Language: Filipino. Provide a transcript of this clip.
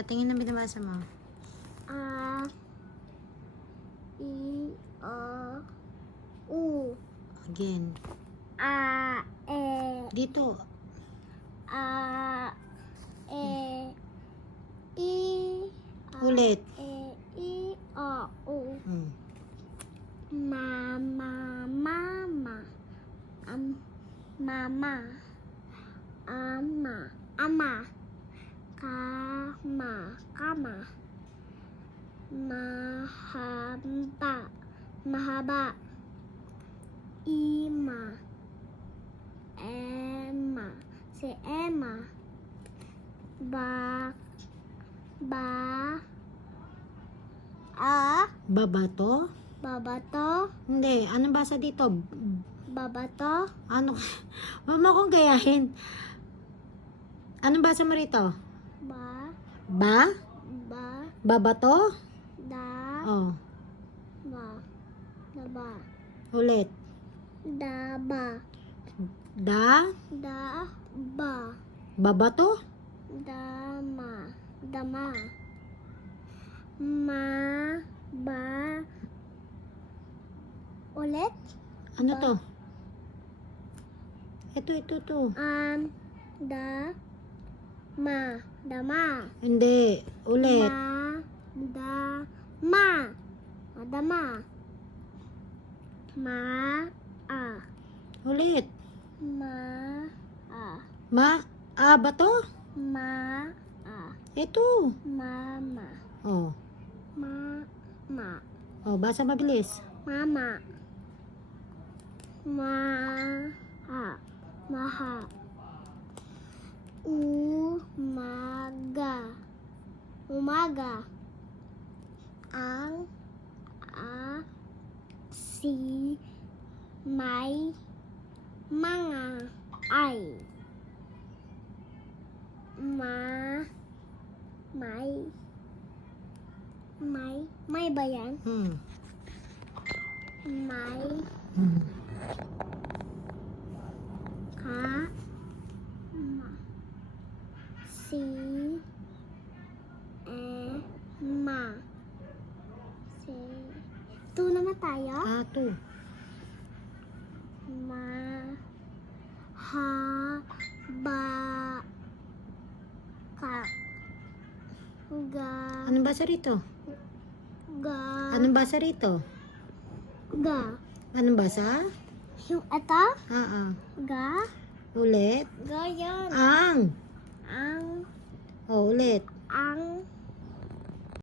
Patingin na binabasa mo. A, I, O, U. Again. A, E, Dito. A, E, I, Ulit. E, I, O, U. Mama, mama. Mama. Ama. Kama, kama. Mahaba. Ima. Emma. Si Emma. Babato? Babato. Hindi. Anong basa dito? Babato. Ano? Huwag mo akong gayahin. Anong basa mo rito? Ba? Babato? Oh. Daba. Ulit. Daba. Ba. Babato? Dama. Ulit? Ano to? Ito. Dama. Hindi. Ulit. Dama. Ulit. Bato? Ito. Mama. Oh. Mama. Oh, basa mabilis. Mama. Maha. Umaga. May mga ay. May ba yan? May si ma si tu naman tayo. Ato. Anong basa rito? Anong basa rito? Anong basa? Yung ito? Ga. Ulit. Ga yan. Ang. Ang. Oh, ulit. Ang.